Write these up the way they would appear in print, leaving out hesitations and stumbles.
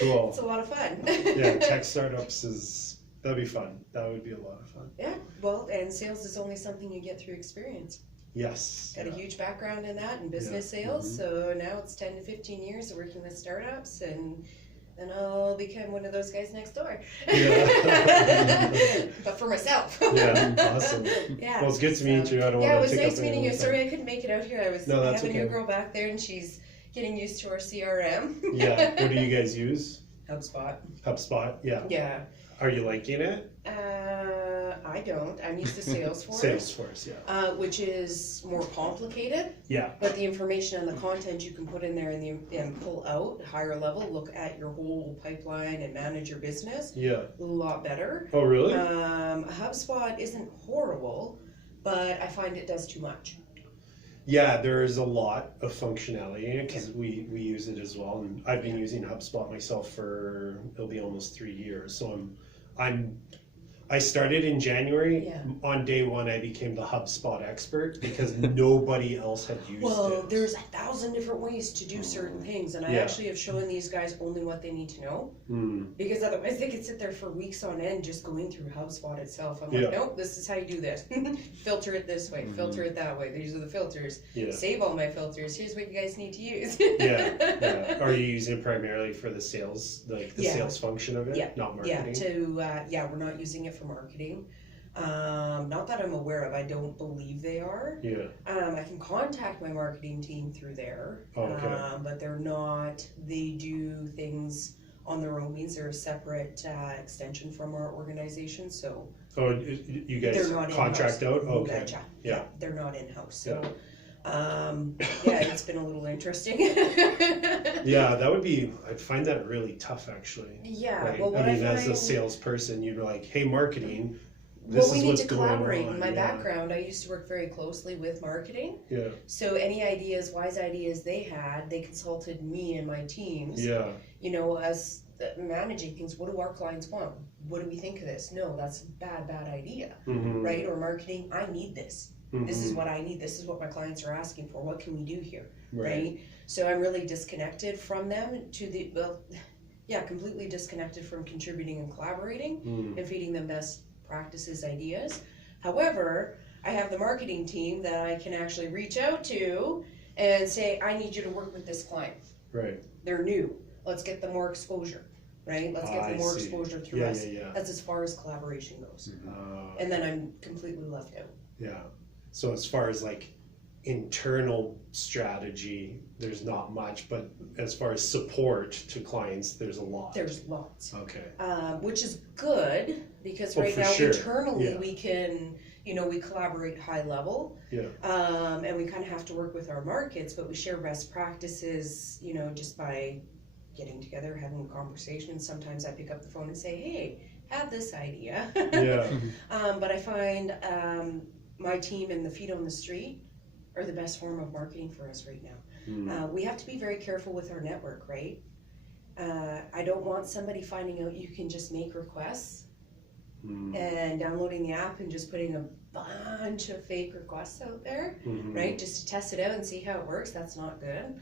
Cool. It's a lot of fun. Yeah, tech startups that'd be fun. That would be a lot of fun. Yeah, well, and sales is only something you get through experience. Yes. Got a huge background in that in business sales, so now it's 10 to 15 years of working with startups, and then I'll become one of those guys next door. Yeah. But for myself. Yeah, awesome. Yeah. Well, it's good to meet you. I don't Yeah, it want was to take nice up meeting any you. more Sorry time. I couldn't make it out here. No, I that's have a new okay. girl back there, and she's getting used to our CRM. Yeah. What do you guys use? HubSpot. HubSpot. Yeah. Yeah. Are you liking it? I don't. I'm used to Salesforce. Salesforce. Yeah. Which is more complicated. Yeah. But the information and the content you can put in there and pull out higher level, look at your whole pipeline and manage your business. Yeah. A lot better. Oh, really? HubSpot isn't horrible, but I find it does too much. Yeah, there's a lot of functionality in it because we use it as well, and I've been using HubSpot myself for it'll be almost 3 years. So I started in January. Yeah. On day one, I became the HubSpot expert because nobody else had used it. Well, there's 1,000 different ways to do certain things, and I actually have shown these guys only what they need to know, because otherwise they could sit there for weeks on end just going through HubSpot itself. I'm like, nope, this is how you do this. Filter it this way, filter it that way. These are the filters. Yeah. Save all my filters. Here's what you guys need to use. Yeah. Are you using it primarily for the sales, like the sales function of it, not marketing? We're not using it for marketing. Not that I'm aware of. I don't believe they are. Yeah. I can contact my marketing team through there. Okay. But they're not. They do things on their own means. They're a separate extension from our organization. So. Oh, you guys they're not contract in-house. out? Okay. Gotcha. Yeah. They're not in-house. So. Yeah. It's been a little interesting. Yeah, that would be, I'd find that really tough actually. Yeah, right? well, what I mean, I as a find... salesperson, you'd be like, hey, marketing, this is what's going on. We need to collaborate. In my background, I used to work very closely with marketing. Yeah. So any ideas, wise ideas they had, they consulted me and my teams. Yeah. You know, as managing things, what do our clients want? What do we think of this? No, that's a bad idea, right? Or marketing, I need this. This is what I need. This is what my clients are asking for. What can we do here, right? So I'm really disconnected from them completely disconnected from contributing and collaborating and feeding them best practices, ideas. However, I have the marketing team that I can actually reach out to and say, I need you to work with this client. Right. They're new. Let's get them more exposure, right? Let's get them more exposure through us. That's as far as collaboration goes. And then I'm completely left out. Yeah. So as far as like internal strategy, there's not much, but as far as support to clients, there's a lot. There's lots. Okay. Which is good because now internally we can, we collaborate high level. Yeah. And we kind of have to work with our markets, but we share best practices, just by getting together, having a conversation. Sometimes I pick up the phone and say, hey, have this idea. Yeah. But I find my team and the feet on the street are the best form of marketing for us right now. We have to be very careful with our network, right? I don't want somebody finding out you can just make requests and downloading the app and just putting a bunch of fake requests out there, right? Just to test it out and see how it works. That's not good.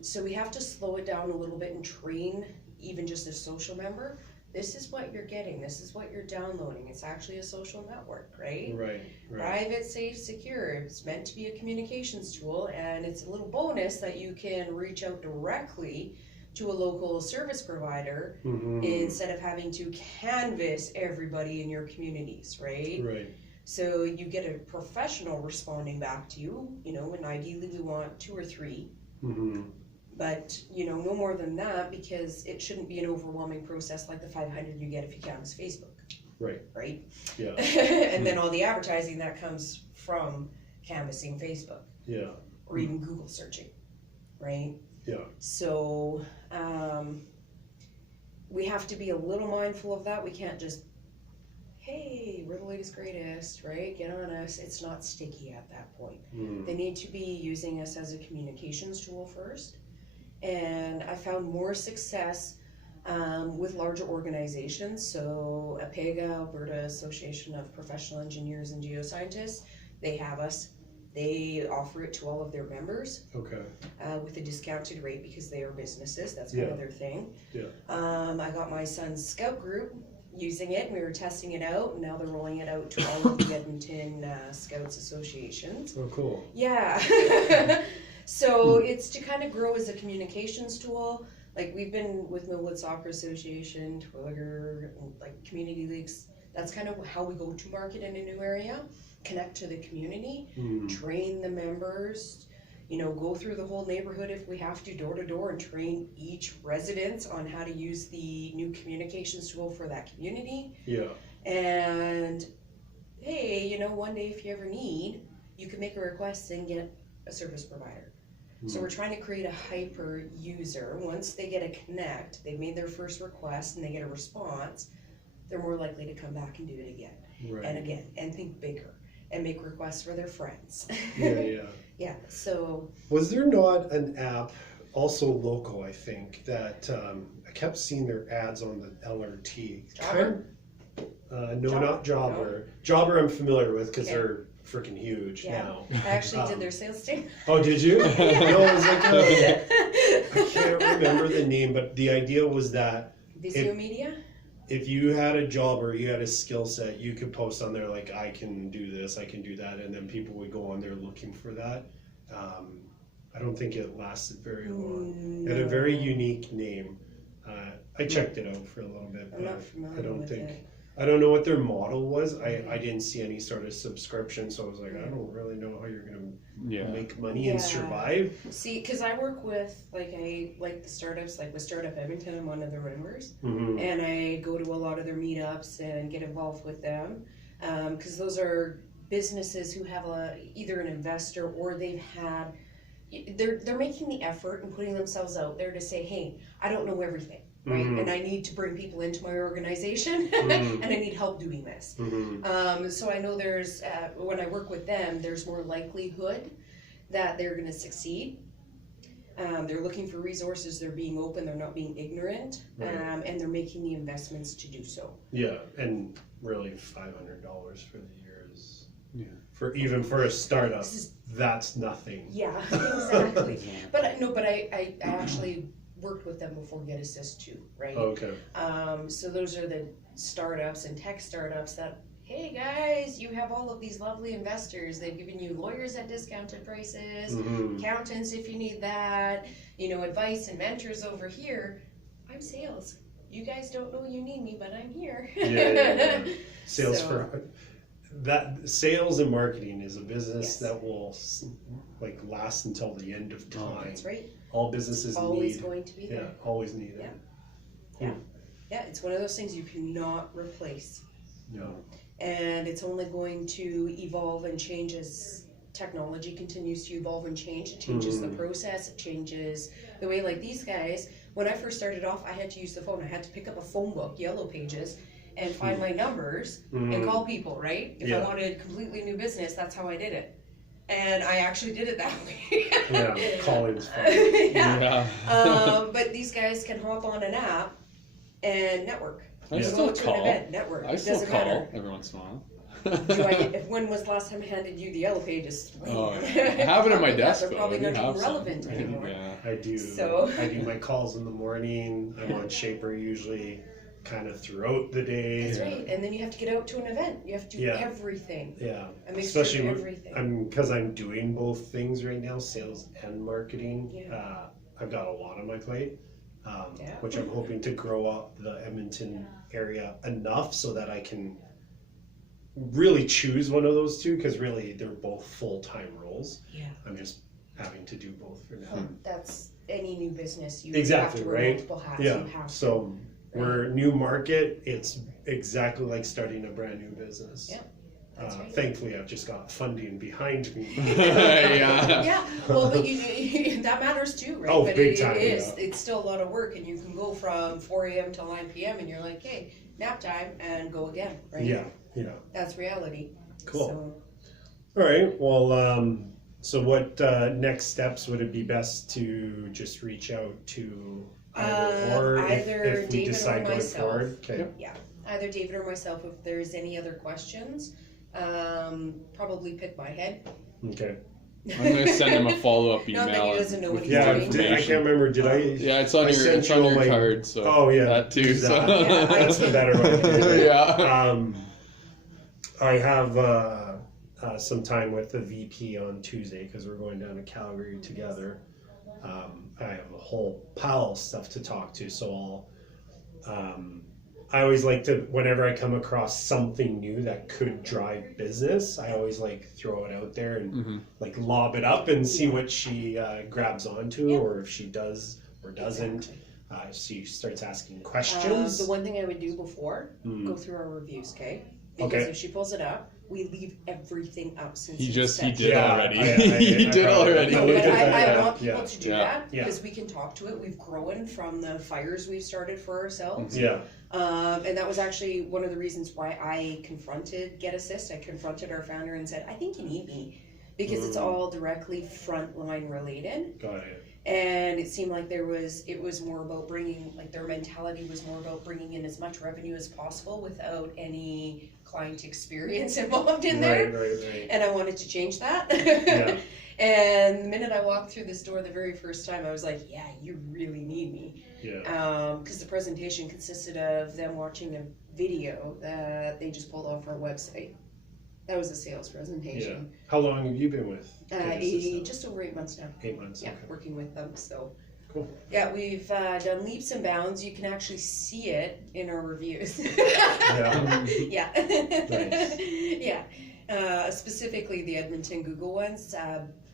So we have to slow it down a little bit and train even just a social member. This is what you're getting. This is what you're downloading. It's actually a social network, right? Right. Private, safe, secure. It's meant to be a communications tool, and it's a little bonus that you can reach out directly to a local service provider instead of having to canvass everybody in your communities, right? Right. So you get a professional responding back to you, and ideally we want 2 or 3. But, no more than that, because it shouldn't be an overwhelming process like the 500 you get if you canvass Facebook. Right. Right? Yeah. And then all the advertising that comes from canvassing Facebook. Yeah. Or even Google searching. Right? Yeah. So, we have to be a little mindful of that. We can't just, hey, we're the latest, greatest, right? Get on us. It's not sticky at that point. They need to be using us as a communications tool first. And I found more success with larger organizations. So APEGA, Alberta Association of Professional Engineers and Geoscientists, they have us. They offer it to all of their members Okay. with a discounted rate because they are businesses. That's Yeah. kind of their thing. Yeah. I got my son's scout group using it. We were testing it out, and now they're rolling it out to all of the Edmonton Scouts associations. Oh, cool. Yeah. So it's to kind of grow as a communications tool. Like we've been with Millwood Soccer Association, Twilliger, like community leagues. That's kind of how we go to market in a new area, connect to the community, train the members, you know, go through the whole neighborhood if we have to, door to door, and train each resident on how to use the new communications tool for that community. Yeah. And hey, you know, one day if you ever need, you can make a request and get a service provider. So we're trying to create a hyper user. Once they get a connect, they've made their first request and they get a response, they're more likely to come back and do it again Right. and again and think bigger and make requests for their friends. Yeah. Yeah, so Was there not an app, also local, I think, that I kept seeing their ads on the LRT? Jobber? No, not Jobber. Jobber I'm familiar with because they're freaking huge yeah, now. I actually did their sales team. Oh, did you? No, it was like I can't remember the name, but the idea was that Visio Media? if you had a job or you had a skill set, you could post on there like, I can do this, I can do that, and then people would go on there looking for that. I don't think it lasted very long. It had a very unique name. I checked it out for a little bit, I'm but not familiar I don't with think, it. I don't know what their model was. I didn't see any sort of subscription, so I was like, I don't really know how you're gonna make money and Yeah. survive. See, because I work with, I like the startups, like with Startup Edmonton, I'm one of their members. Mm-hmm. And I go to a lot of their meetups and get involved with them. Because those are businesses who have either an investor or they've had, they're making the effort and putting themselves out there to say, hey, I don't know everything. Right, and I need to bring people into my organization, and I need help doing this. So I know there's when I work with them, there's more likelihood that they're going to succeed. They're looking for resources. They're being open. They're not being ignorant, and they're making the investments to do so. Yeah, and really $500 for the year is for a startup. That's nothing. Yeah, exactly. But I actually worked with them before Get Assist too, right? Okay. So those are the startups and tech startups that, hey guys, you have all of these lovely investors. They've given you lawyers at discounted prices, accountants if you need that, advice and mentors over here. I'm sales. You guys don't know you need me, but I'm here. Yeah. Sales and marketing is a business that will last until the end of time. That's right. All businesses always going to be there. Yeah, always need it. Yeah, it's one of those things you cannot replace. No. And it's only going to evolve and change as technology continues to evolve and change. It changes the process, it changes the way, like these guys, when I first started off, I had to use the phone. I had to pick up a phone book, Yellow Pages, and find my numbers and call people, right? If I wanted completely new business, that's how I did it. And I actually did it that way. Yeah, calling's fun. But these guys can hop on an app and network. I still to call. An event, network. I still call every once in a while. When was the last time I handed you the Yellow Pages? Oh, I have it on my desk. They're probably not even some. relevant anymore. Yeah. I do. So. I do my calls in the morning. I'm on Shaper usually kind of throughout the day. That's right. And then you have to get out to an event. You have to do everything. Yeah. And make especially sure everything. because I'm doing both things right now, sales and marketing. Yeah. I've got a lot on my plate, which I'm hoping to grow up the Edmonton area enough so that I can really choose one of those two, because really they're both full-time roles. Yeah. I'm just having to do both for now. That's any new business. You Exactly, have to wear right? multiple hats. Yeah. You have So we're new market. It's exactly like starting a brand new business. Yeah. That's right. Thankfully, I've just got funding behind me. Yeah. Well, but that matters too, right? Oh, but big time. It is. It's still a lot of work, and you can go from 4 a.m. till 9 p.m. and you're like, hey, nap time, and go again, right? Yeah. That's reality. Cool. So. All right. Well, so what next steps would it be best to just reach out to either if we David decide or going myself. forward? Okay. Yeah, either David or myself. If there's any other questions, probably pick my head. Okay. I'm gonna send him a follow-up email. Not that he doesn't know what he's Yeah, doing. I can't remember. Did I? Yeah, it's on I your sent you all my- card. So Oh yeah, that too. use So. that. Yeah, That's the better one. Yeah. I have some time with the VP on Tuesday because we're going down to Calgary together. I have a whole pile of stuff to talk to, so I always like to, whenever I come across something new that could drive business, I always like throw it out there and like lob it up and see what she grabs onto, or if she does or doesn't. If she starts asking questions. The one thing I would do before, go through our reviews, okay? Because Okay. if she pulls it up, we leave everything up since He inception. did Yeah, already. I He did probably- already. No, but I Yeah, want people yeah, to do yeah, that yeah. because we can talk to it. We've grown from the fires we've started for ourselves. Yeah. And that was actually one of the reasons why I confronted Get Assist. I confronted our founder and said, I think you need me because it's all directly frontline related. Got it. And it seemed like it was more about bringing, like their mentality was more about bringing in as much revenue as possible without any client experience involved in there. Right. And I wanted to change that. Yeah. And the minute I walked through this door the very first time, I was like, yeah, you really need me. Yeah. Because the presentation consisted of them watching a video that they just pulled off our website. That was a sales Yeah. presentation. How long have you been with? Just over 8 months now. 8 months. Yeah, Okay. working with them. So Cool. yeah, we've done leaps and bounds. You can actually see it in our reviews. Yeah. Yeah. Nice. Yeah. Specifically the Edmonton Google ones.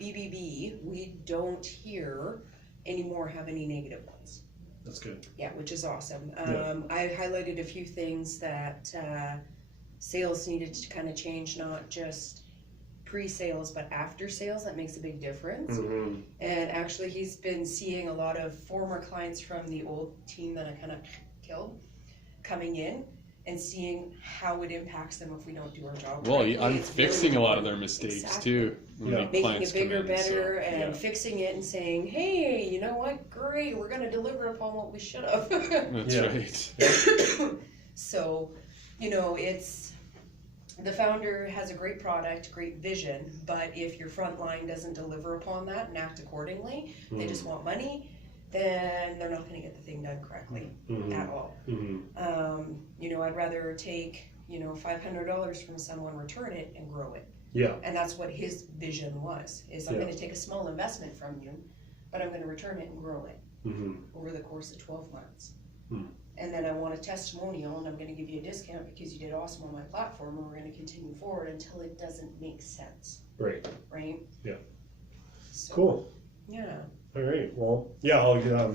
BBB, we don't hear anymore have any negative ones. That's good. Yeah, which is awesome. Yeah. I highlighted a few things that sales needed to kind of change, not just pre-sales but after sales. That makes a big difference. Mm-hmm. And actually he's been seeing a lot of former clients from the old team that I kind of killed coming in and seeing how it impacts them if we don't do our job Well, correctly. I'm It's fixing really a lot of important. their mistakes Exactly. too. When Yeah. the Making clients it bigger, come in, better, so, and yeah. fixing it and saying, hey, you know what, great, we're going to deliver upon what we should have. That's Yeah. right. So, you know, the founder has a great product, great vision, but if your front line doesn't deliver upon that and act accordingly, they just want money, then they're not going to get the thing done correctly at all. Mm-hmm. You know, I'd rather take, you know, $500 from someone, return it, and grow it. Yeah. And that's what his vision was, is I'm Yeah. going to take a small investment from you, but I'm going to return it and grow it Mm-hmm. over the course of 12 months. Hmm. And then I want a testimonial, and I'm going to give you a discount because you did awesome on my platform, and we're going to continue forward until it doesn't make sense, Right. right? Yeah. So, Cool. Yeah. All right. Well, yeah, I'll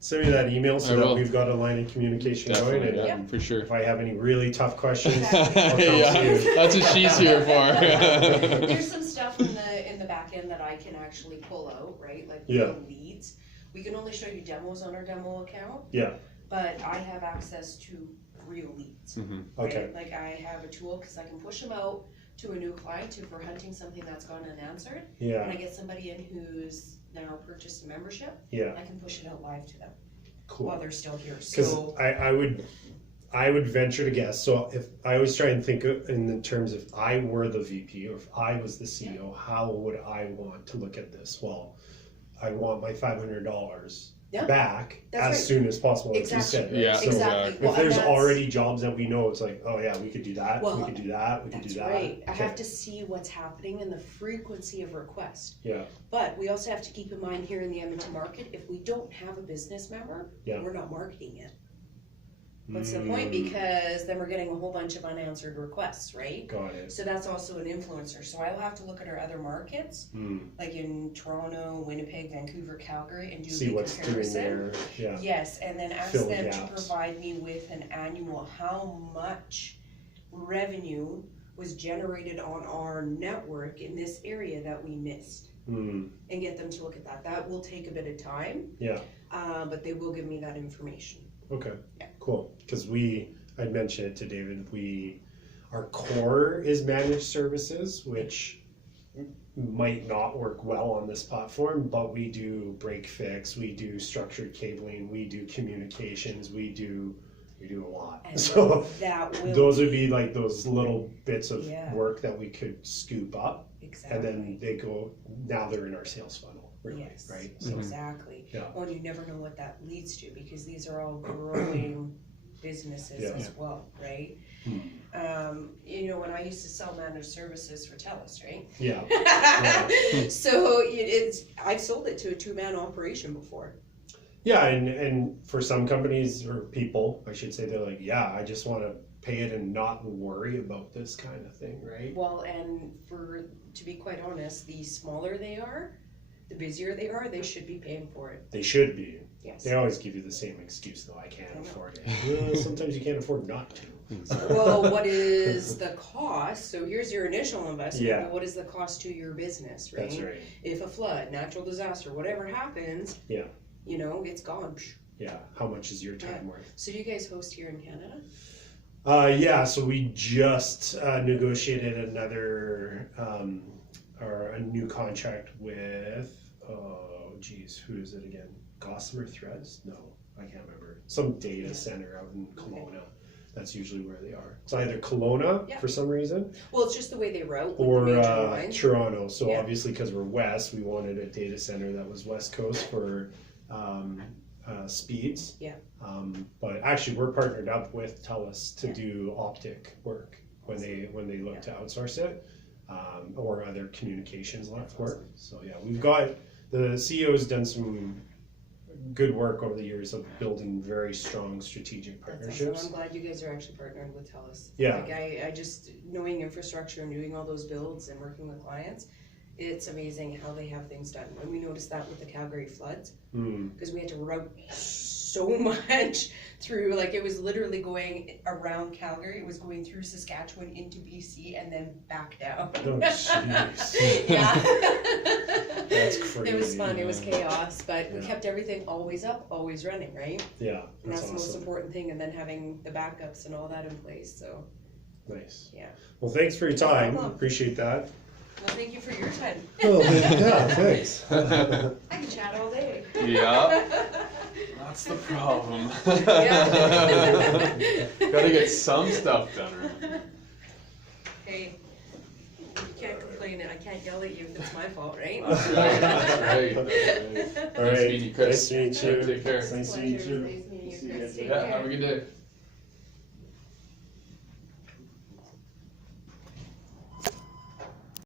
send me that email so I that will. we've got a line of communication going. Definitely, And yeah, for sure. if I have any really tough questions, Exactly. I'll come Yeah, to you. that's what she's here for. There's some stuff in the back end that I can actually pull out, right? Like Yeah. the leads. We can only show you demos on our demo account, Yeah. but I have access to real leads. Mhm. Okay. Right? Like I have a tool because I can push them out to a new client if we're hunting something that's gone unanswered. When Yeah. I get somebody in who's now purchased a membership, Yeah. I can push it out live to them Cool. while they're still here. Because So I would venture to guess. So if I always try and think in the terms of I were the VP or if I was the CEO, how would I want to look at this? Well, I want my $500 Yeah. back That's as right. soon as possible, like Exactly. you said. Right? Yeah. So exactly. If Well, if and there's that's- already jobs that we know, it's like, oh yeah, we could do that. Well, we could do that. We could That's do that. right. I Okay. have to see what's happening and the frequency of request. Yeah. But we also have to keep in mind here in the Edmonton market, if we don't have a business member, Yeah. we're not marketing it. What's the point? Because then we're getting a whole bunch of unanswered requests, right? Got it. So that's also an influencer. So I'll have to look at our other markets, like in Toronto, Winnipeg, Vancouver, Calgary, and do See a big what's doing comparison. there. Yeah. Yes, and then ask Fill them to gaps. provide me with an annual, how much revenue was generated on our network in this area that we missed, and get them to look at that. That will take a bit of time, Yeah. but they will give me that information. Okay. Yeah. Cool. Because I'd mentioned it to David. Our core is managed services, which might not work well on this platform, but we do break fix, we do structured cabling, we do communications, we do We do a lot. And So that will those would be be like those little bits of Yeah. work that we could scoop up, exactly. and then they go. Now they're in our sales funnel, really, Yes, right? Mhm. exactly. Yeah. Well, you never know what that leads to because these are all growing businesses Yeah. as well, right? You know, when I used to sell managed services for TELUS, right? Yeah. So I've sold it to a two-man operation before. Yeah, and for some companies or people, I should say, they're like, yeah, I just want to pay it and not worry about this kind of thing, right? Well, and to be quite honest, the smaller they are, the busier they are, they should be paying for it. They should be. Yes. They always give you the same excuse, though. I can't I know. afford it. Well, sometimes you can't afford not to. Well, what is the cost? So here's your initial investment. Yeah. But what is the cost to your business, right? That's right. If a flood, natural disaster, whatever happens, Yeah. you know, it's gone. Yeah. How much is your time worth? So do you guys host here in Canada? Yeah, so we just negotiated another or a new contract with who is it again? Gossamer Threads? No, I can't remember. Some data center out in Kelowna. That's usually where they are. It's either Kelowna Yeah. for some reason, Well, it's just the way they route with or the major lines. Toronto. So Yeah. obviously, because we're west, we wanted a data center that was west coast for speeds. Yeah. But actually, we're partnered up with TELUS to Yeah. do optic work when they look to outsource it, or other communications That's work. awesome. So yeah, we've got the CEO's done some good work over the years of building very strong strategic That's partnerships. awesome. I'm glad you guys are actually partnered with TELUS. Yeah. Like I just, knowing infrastructure and doing all those builds and working with clients, it's amazing how they have things done. And we noticed that with the Calgary floods, Mm. because we had to route so much through, like it was literally going around Calgary, it was going through Saskatchewan into BC and then back down. Oh, jeez. Yeah. That's It was crazy. fun, it was chaos, but we Yeah. kept everything always up, always running, right? Yeah, And that's that's the most awesome. important thing, and then having the backups and all that in place, so, Nice. yeah. Well, thanks for your time. problem. Appreciate that. Well, thank you for your time. Oh, yeah, thanks. I can chat all day. Yeah, that's the problem. Yeah. Gotta get some stuff done. Right? Hey, you can't complain, I can't yell at you if it's my fault, right? That's right. That's right. That's right. All Nice right. meeting you, Chris. Nice to meet you. Take care. Nice to meet you. Nice meeting you, See you Chris. guys Take Yeah, care. have a good day.